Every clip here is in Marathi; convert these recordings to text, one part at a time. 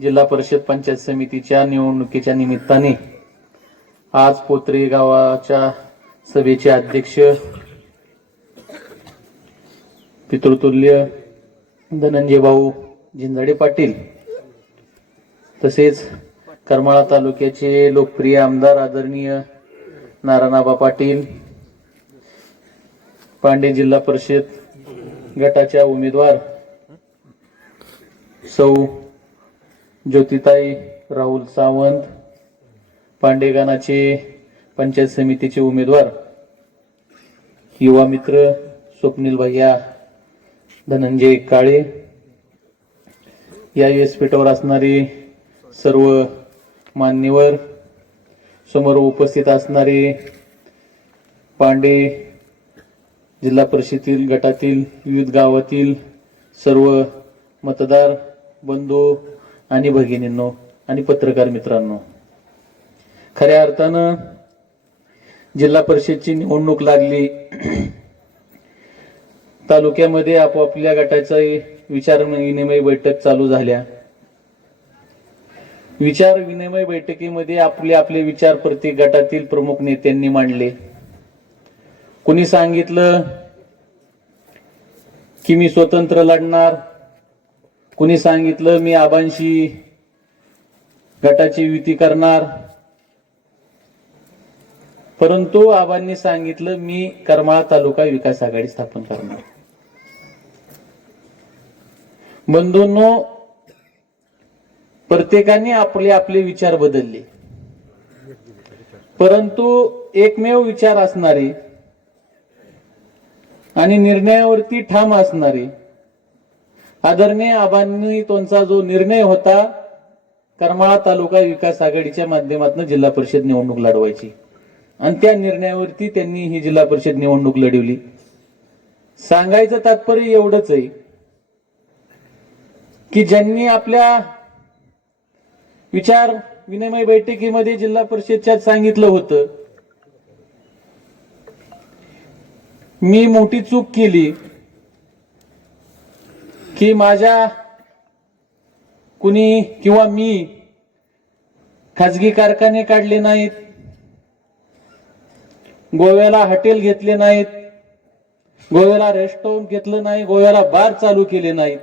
जिल्हा परिषद पंचायत समितीच्या निवडणुकीच्या निमित्ताने आज पोत्रे गावाच्या सभेचे अध्यक्ष पितृतुल्य धनंजय भाऊ झिंजाडे पाटील तसेच करमाळा तालुक्याचे लोकप्रिय आमदार आदरणीय नारायणाबा पाटील पांडे जिल्हा परिषद गटाच्या उमेदवार सौ ज्योतिताई राहुल सावंत पांडेगानाचे पंचायत समितीचे उमेदवार युवा मित्र स्वप्नील भैया धनंजय काळे या व्यासपीठावर असणारे सर्व मान्यवर समोर उपस्थित असणारे पांडे जिल्हा परिषदेतील गटातील विविध गावातील सर्व मतदार बंधू आणि भगिनींनो आणि पत्रकार मित्रांनो खऱ्या अर्थानं जिल्हा परिषदची निवडणूक लागली तालुक्यामध्ये आपापल्या गटाचा विचार विनिमय बैठक चालू झाल्या. विचार विनिमय बैठकीमध्ये आपले आपले विचार प्रत्येक गटातील प्रमुख नेत्यांनी मांडले. कुणी सांगितलं की मी स्वतंत्र लढणार कुणी सांगितलं मी आबांशी गटाची युती करणार. परंतु आबांनी सांगितलं मी करमाळा तालुका विकास आघाडी स्थापन करणार. बंधूंनो प्रत्येकाने आपले आपले विचार बदलले. परंतु एकमेव विचार असणारे आणि निर्णयावरती ठाम असणारे आदरणीय आबांनी त्यांचा जो निर्णय होता करमाळा तालुका विकास आघाडीच्या माध्यमातून जिल्हा परिषद निवडणूक लढवायची. आणि त्या निर्णयावरती त्यांनी ही जिल्हा परिषद निवडणूक लढवली. सांगायचं तात्पर्य एवढंच आहे की ज्यांनी आपल्या विचार विनिमय बैठकीमध्ये जिल्हा परिषदच्या सांगितलं होतं मी मोठी चूक केली. की माझ्या कुणी किंवा मी खाजगी कारखाने काढले नाहीत गोव्याला हॉटेल घेतले नाहीत गोव्याला रेस्टॉरंट घेतलं नाही गोव्याला बार चालू केले नाहीत.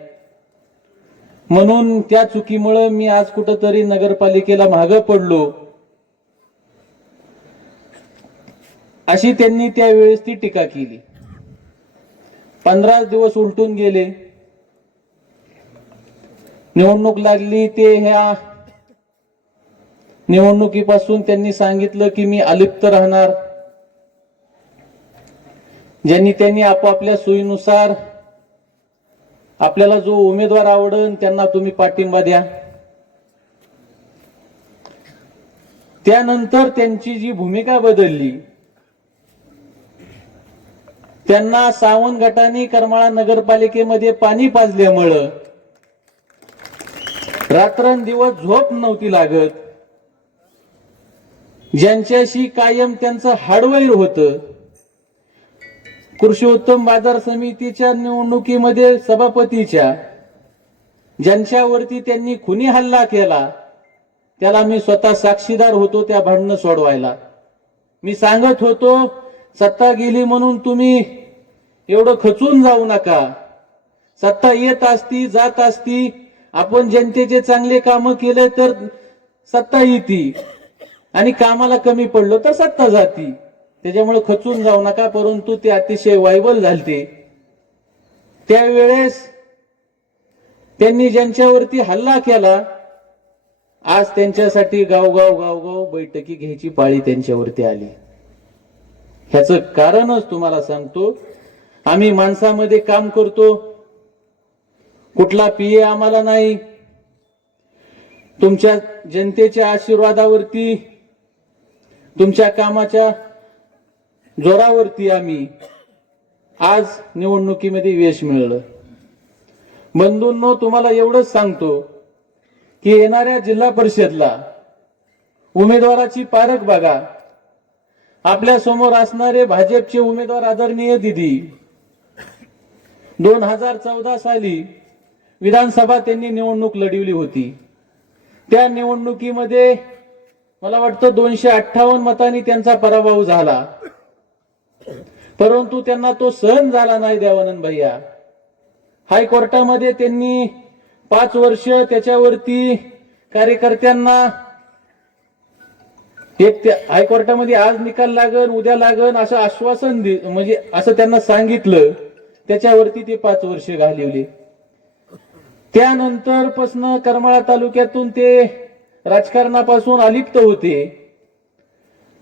म्हणून त्या चुकीमुळे मी आज कुठंतरी नगरपालिकेला मागं पडलो. अशी त्यांनी त्यावेळेस ती टीका केली. पंधरा दिवस उलटून गेले. निवडणूक लागली ते ह्या निवडणुकीपासून त्यांनी सांगितलं की मी अलिप्त राहणार. ज्यांनी त्यांनी आपापल्या सोयीनुसार आपल्याला जो उमेदवार आवडन त्यांना तुम्ही पाठिंबा द्या. त्यानंतर त्यांची जी भूमिका बदलली त्यांना सावंत गटाने करमाळा नगरपालिकेमध्ये पाणी पाजल्यामुळं रात्रंदिवस झोप नव्हती लागत. ज्यांच्याशी कायम त्यांचं हाडवैर होतं. कृषी उत्तम बाजार समितीच्या निवडणुकीमध्ये सभापतीच्या ज्यांच्यावरती त्यांनी खुनी हल्ला केला त्याला मी स्वतः साक्षीदार होतो त्या भांडणं सोडवायला. मी सांगत होतो सत्ता गेली म्हणून तुम्ही एवढं खचून जाऊ नका. सत्ता येत असती जात असती आपण जनतेचे चांगले काम केले तर सत्ता येते. आणि कामाला कमी पडलो तर सत्ता जाती. त्याच्यामुळे खचून जाऊ नका परंतु ते अतिशय वायबल झालते. त्यावेळेस त्यांनी ज्यांच्यावरती हल्ला केला आज त्यांच्यासाठी गावगाव गावगाव बैठकी घ्यायची पाळी त्यांच्यावरती आली. ह्याच कारणच तुम्हाला सांगतो आम्ही माणसामध्ये काम करतो कुठला पीए आम्हाला नाही. तुमच्या जनतेच्या आशीर्वादावरती तुमच्या कामाच्या जोरावरती आम्ही आज निवडणुकीमध्ये यश मिळलं. बंधूंनो तुम्हाला एवढंच सांगतो की येणाऱ्या जिल्हा परिषदला उमेदवाराची पारख बघा. आपल्यासमोर असणारे भाजपचे उमेदवार आदरणीय दिदी. दोन हजार चौदा साली विधानसभा त्यांनी निवडणूक लढवली होती. त्या निवडणुकीमध्ये मला वाटतं दोनशे अठ्ठावन्न मतांनी त्यांचा पराभव झाला. परंतु त्यांना तो सहन झाला नाही देवानंद भैया. हायकोर्टामध्ये त्यांनी पाच वर्ष त्याच्यावरती कार्यकर्त्यांना एक त्या हायकोर्टामध्ये आज निकाल लागन उद्या लागन असं आश्वासन म्हणजे असं त्यांना सांगितलं. त्याच्यावरती ते पाच वर्ष घालवले. त्यानंतर पासन करमाळा तालुक्यातून ते राजकारणापासून अलिप्त होते.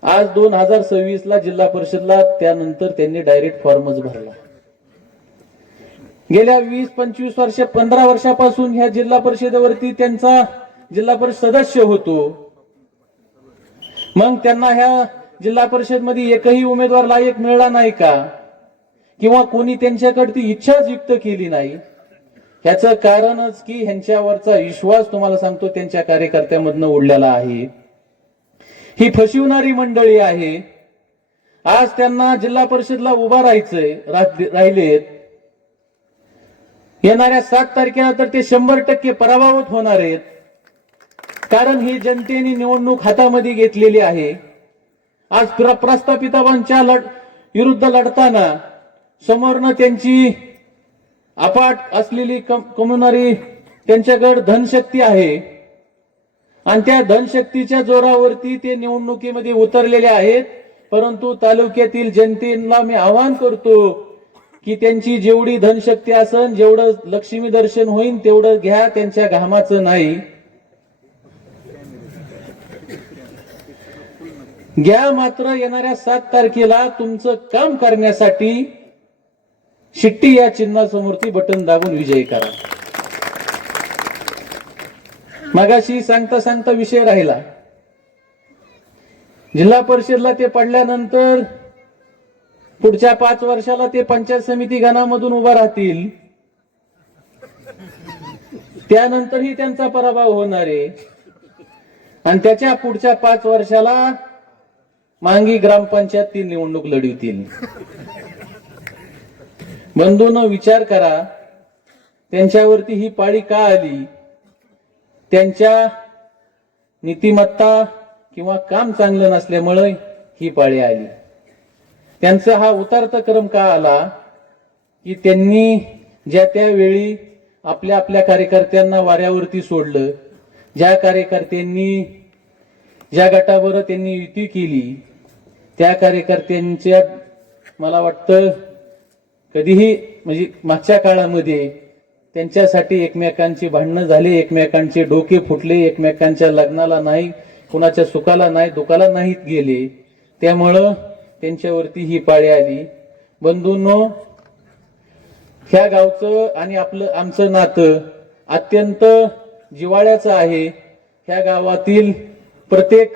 आज दोन हजार सव्वीस ला जिल्हा परिषदला त्यानंतर त्यांनी डायरेक्ट फॉर्मच भरला. गेल्या वीस पंचवीस वर्ष पंधरा वर्षापासून ह्या जिल्हा परिषदेवरती त्यांचा जिल्हा परिषद सदस्य होतो. मग त्यांना ह्या जिल्हा परिषदमध्ये एकही उमेदवार लायक मिळाला नाही का? किंवा कोणी त्यांच्याकडे ती इच्छाच व्यक्त केली नाही? ह्याचं कारणच की ह्यांच्यावरचा विश्वास तुम्हाला सांगतो त्यांच्या कार्यकर्त्यामधनं उडलेला आहे. ही फसवणारी मंडळी आहे. आज त्यांना जिल्हा परिषदला उभा राहायचंय राहिलेत. येणाऱ्या सात तारखेला तर ते शंभर टक्के पराभूत होणार आहेत. कारण ही जनतेने निवडणूक हातामध्ये घेतलेली आहे. आज प्र- प्रस्थापितांच्या लढ विरुद्ध लढताना समोरनं त्यांची अफाट असलेली कम- कमवणारी त्यांच्याकडे धनशक्ती आहे. आणि त्या धनशक्तीच्या जोरावरती ते निवडणुकीमध्ये उतरलेले आहेत. परंतु तालुक्यातील जनतेला मी आवाहन करतो की त्यांची जेवढी धनशक्ती असन जेवढं लक्ष्मी दर्शन होईल तेवढं घ्या त्यांच्या घामाचं नाही. घ्या मात्र येणाऱ्या सात तारखेला तुमचं काम करण्यासाठी शिट्टी या चिन्हासमोरती बटन दाबून विजयी करा. मगाशी सांगता सांगता विषय राहिला. जिल्हा परिषदला ते पडल्यानंतर पुढच्या पाच वर्षाला ते पंचायत समिती गणामधून उभा राहतील. त्यानंतरही त्यांचा पराभव होणार आहे. आणि त्याच्या पुढच्या पाच वर्षाला मांगी ग्रामपंचायत ती निवडणूक लढवतील. बंधून विचार करा. त्यांच्यावरती ही पाळी का आली? त्यांच्या नीतिमत्ता किंवा काम चांगलं नसल्यामुळे ही पाळी आली. त्यांचा हा उतारता क्रम का आला? की त्यांनी ज्या त्या वेळी आपल्या आपल्या कार्यकर्त्यांना वाऱ्यावरती सोडलं ज्या कार्यकर्त्यांनी ज्या गटावर त्यांनी युती केली त्या कार्यकर्त्यांच्या मला वाटतं कधीही म्हणजे मागच्या काळामध्ये त्यांच्यासाठी एकमेकांची भांडणं झाली एकमेकांचे डोके फुटले एकमेकांच्या लग्नाला नाही कुणाच्या सुखाला नाही दुखाला नाहीत गेले. त्यामुळं त्यांच्यावरती ही पाळी आली. बंधूंनो ह्या गावचं आणि आपलं आमचं नातं अत्यंत जिवाळ्याचं आहे. ह्या गावातील प्रत्येक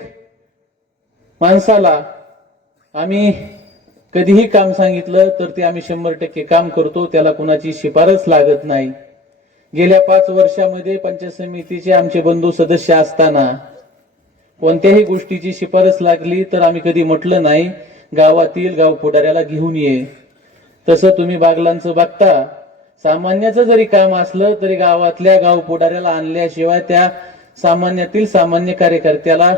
माणसाला आम्ही कधीही काम सांगितलं तर ते आम्ही शंभर टक्के काम करतो त्याला कुणाची शिफारस लागत नाही. गेल्या पाच वर्षामध्ये पंचायत समितीचे आमचे बंधू सदस्य असताना कोणत्याही गोष्टीची शिफारस लागली तर आम्ही कधी म्हटलं नाही गावातील गाव पुढाऱ्याला घेऊन ये. तसं तुम्ही बागलांचं बघता सामान्याचं जरी काम असलं तरी गावातल्या गाव पुढाऱ्याला आणल्याशिवाय त्या सामान्यातील सामान्य कार्यकर्त्याला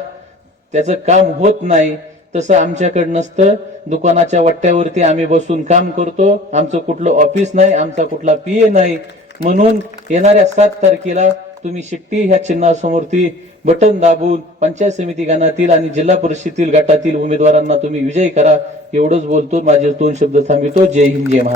त्याचं काम होत नाही. तसं आमच्याकडे नसतं. दुकानाच्या वट्ट्यावरती आम्ही बसून काम करतो. आमचं कुठलं ऑफिस नाही आमचा कुठला पीए नाही. म्हणून येणाऱ्या सात तारखेला तुम्ही शिट्टी ह्या चिन्हासमोरती बटन दाबून पंचायत समिती गणातील आणि जिल्हा परिषदेतील गटातील उमेदवारांना तुम्ही विजयी करा. एवढंच बोलतो. माझे दोन शब्द थांबितो. जय हिंद जय महाराज